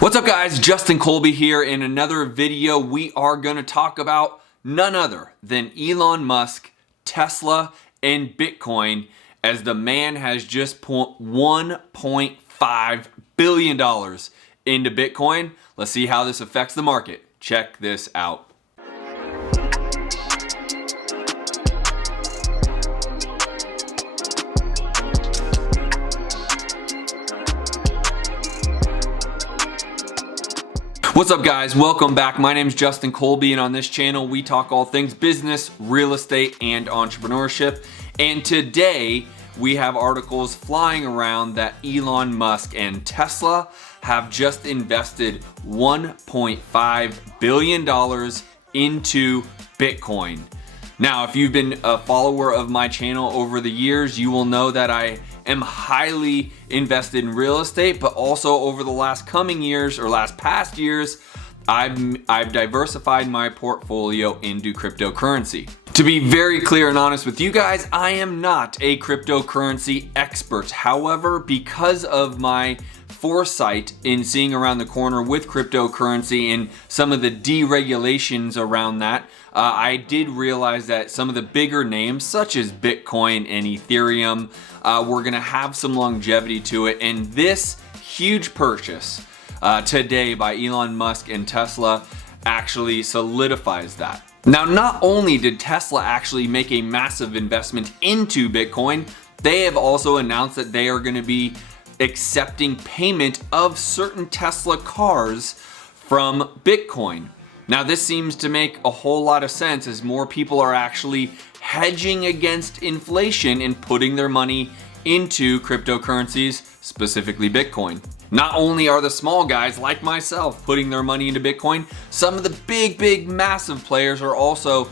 What's up guys, Justin Colby here. In another video we are going to talk about none other than Elon Musk, Tesla, and Bitcoin, as the man has just put $1.5 billion into Bitcoin. Let's see how this affects the market. Check this out. What's up guys, welcome back. My name is Justin Colby, and on this channel we talk all things business, real estate, and entrepreneurship. And today we have articles flying around that Elon Musk and Tesla have just invested $1.5 billion into Bitcoin. Now, if you've been a follower of my channel over the years, you will know that I am highly invested in real estate, but also over the last past years, I've diversified my portfolio into cryptocurrency. To be very clear and honest with you guys, I am not a cryptocurrency expert. However, because of my foresight in seeing around the corner with cryptocurrency and some of the deregulations around that, I did realize that some of the bigger names such as Bitcoin and Ethereum were gonna have some longevity to it, and this huge purchase today by Elon Musk and Tesla actually solidifies that. Now, not only did Tesla actually make a massive investment into Bitcoin, they have also announced that they are gonna be accepting payment of certain Tesla cars from Bitcoin. Now, this seems to make a whole lot of sense as more people are actually hedging against inflation and putting their money into cryptocurrencies, specifically Bitcoin. Not only are the small guys like myself putting their money into Bitcoin, some of the big, massive players are also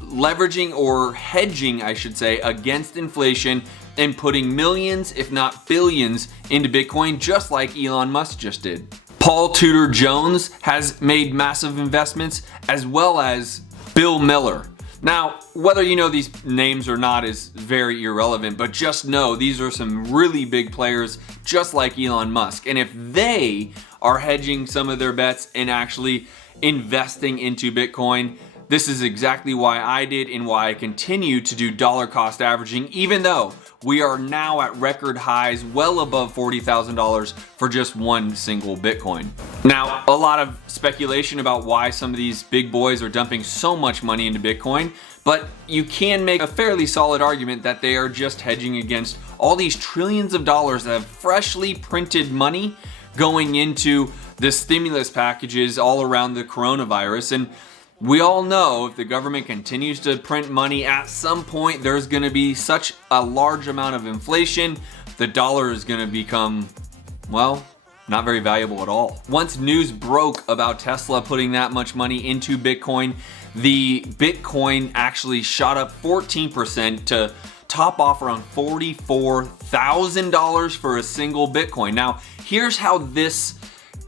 leveraging or hedging, I should say, against inflation and putting millions, if not billions, into Bitcoin, just like Elon Musk just did. Paul Tudor Jones has made massive investments, as well as Bill Miller. Now, whether you know these names or not is very irrelevant, but just know these are some really big players, just like Elon Musk. And if they are hedging some of their bets and actually investing into Bitcoin, this is exactly why I did and why I continue to do dollar cost averaging, even though we are now at record highs well above $40,000 for just one single Bitcoin. Now, a lot of speculation about why some of these big boys are dumping so much money into Bitcoin, but you can make a fairly solid argument that they are just hedging against all these trillions of dollars that have freshly printed money going into the stimulus packages all around the coronavirus. And we all know if the government continues to print money, at some point there's going to be such a large amount of inflation, the dollar is going to become, well, not very valuable at all. Once news broke about Tesla putting that much money into Bitcoin, the Bitcoin actually shot up 14% to top off around $44,000 for a single Bitcoin. Now, here's how this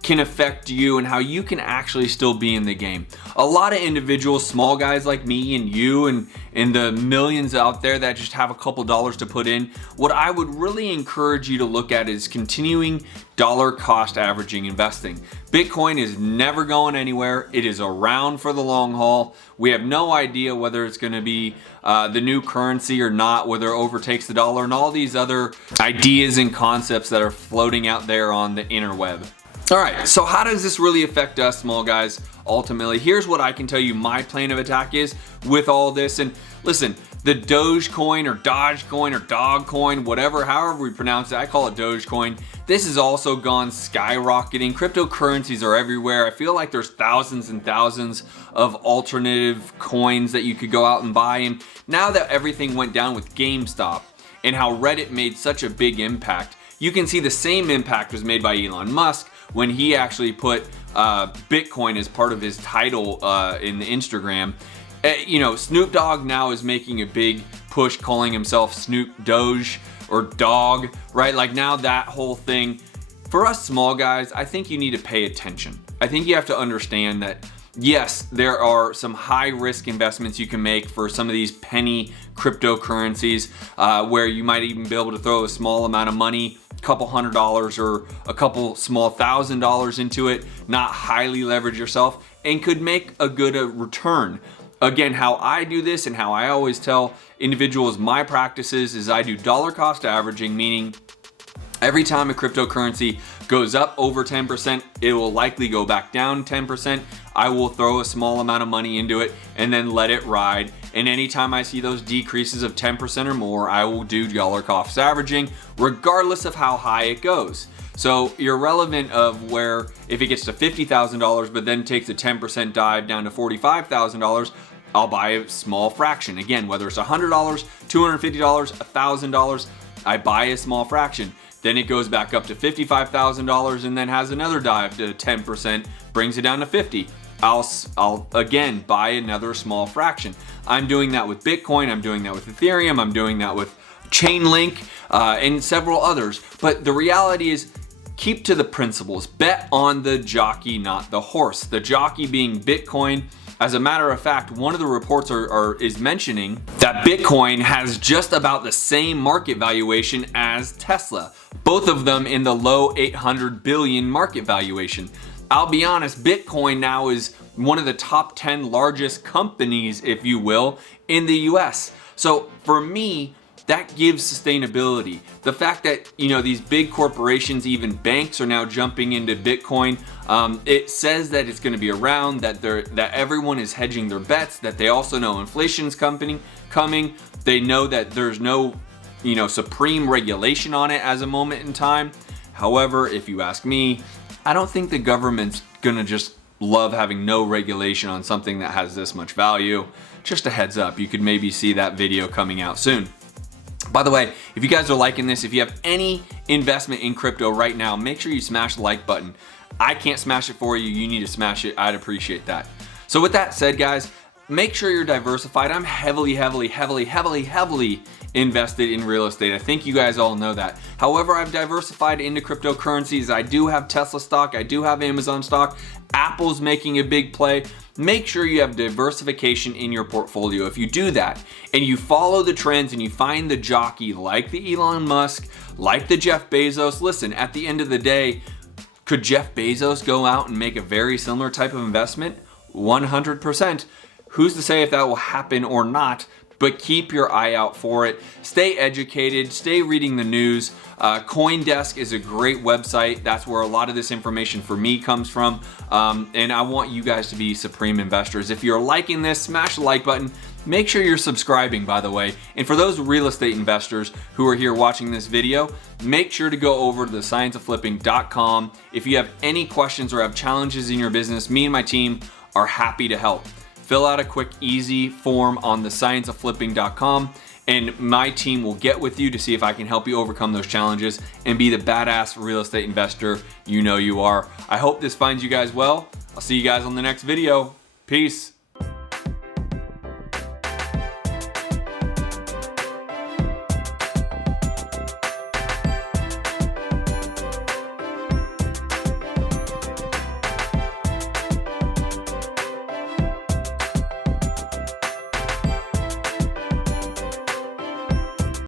can affect you and how you can actually still be in the game. A lot of individuals, small guys like me and you and the millions out there that just have a couple dollars to put in, what I would really encourage you to look at is continuing dollar cost averaging investing. Bitcoin is never going anywhere. It is around for the long haul. We have no idea whether it's going to be the new currency or not, whether it overtakes the dollar, and all these other ideas and concepts that are floating out there on the interweb. All right, so how does this really affect us small guys ultimately? Here's what I can tell you my plan of attack is with all this. And listen, the Dogecoin or Dogecoin or Dogcoin, whatever, however we pronounce it, I call it Dogecoin. This has also gone skyrocketing. Cryptocurrencies are everywhere. I feel like there's thousands and thousands of alternative coins that you could go out and buy. And now that everything went down with GameStop and how Reddit made such a big impact, you can see the same impact was made by Elon Musk when he actually put Bitcoin as part of his title in the Instagram. You know, Snoop Dogg now is making a big push calling himself Snoop Doge or Dog, right? Like now that whole thing, for us small guys, I think you need to pay attention. I think you have to understand that yes, there are some high risk investments you can make for some of these penny cryptocurrencies, where you might even be able to throw a small amount of money, a couple $100 or a couple small $1,000 into it, not highly leverage yourself, and could make a good return. Again, how I do this and how I always tell individuals my practices is I do dollar cost averaging, meaning every time a cryptocurrency goes up over 10%, it will likely go back down 10%. I will throw a small amount of money into it and then let it ride. And anytime I see those decreases of 10% or more, I will do dollar cost averaging, regardless of how high it goes. So irrelevant of where, if it gets to $50,000 but then takes a 10% dive down to $45,000, I'll buy a small fraction. Again, whether it's $100, $250, $1,000, I buy a small fraction. Then it goes back up to $55,000 and then has another dive to 10%, brings it down to 50. I'll again buy another small fraction. I'm doing that with Bitcoin, I'm doing that with Ethereum, I'm doing that with Chainlink, and several others. But the reality is, keep to the principles. Bet on the jockey, not the horse. The jockey being Bitcoin. As a matter of fact, one of the reports is mentioning that Bitcoin has just about the same market valuation as Tesla. Both of them in the low 800 billion market valuation. I'll be honest, Bitcoin now is one of the top 10 largest companies, if you will, in the US. So for me, that gives sustainability. The fact that, you know, these big corporations, even banks, are now jumping into Bitcoin, it says that it's going to be around, that everyone is hedging their bets, that they also know inflation's coming. They know that there's no, you know, supreme regulation on it as a moment in time. However, if you ask me, I don't think the government's going to just love having no regulation on something that has this much value. Just a heads up, you could maybe see that video coming out soon. By the way, if you guys are liking this, if you have any investment in crypto right now, make sure you smash the like button. I can't smash it for you. You need to smash it. I'd appreciate that. So with that said, guys, make sure you're diversified. I'm heavily invested in real estate. I think you guys all know that. However, I've diversified into cryptocurrencies. I do have Tesla stock. I do have Amazon stock. Apple's making a big play. Make sure you have diversification in your portfolio. If you do that and you follow the trends and you find the jockey like the Elon Musk, like the Jeff Bezos, listen, at the end of the day, could Jeff Bezos go out and make a very similar type of investment? 100%. Who's to say if that will happen or not? But keep your eye out for it. Stay educated, stay reading the news. CoinDesk is a great website. That's where a lot of this information for me comes from. And I want you guys to be supreme investors. If you're liking this, smash the like button. Make sure you're subscribing, by the way. And for those real estate investors who are here watching this video, make sure to go over to thescienceofflipping.com. If you have any questions or have challenges in your business, me and my team are happy to help. Fill out a quick, easy form on thescienceofflipping.com, and my team will get with you to see if I can help you overcome those challenges and be the badass real estate investor you know you are. I hope this finds you guys well. I'll see you guys on the next video. Peace.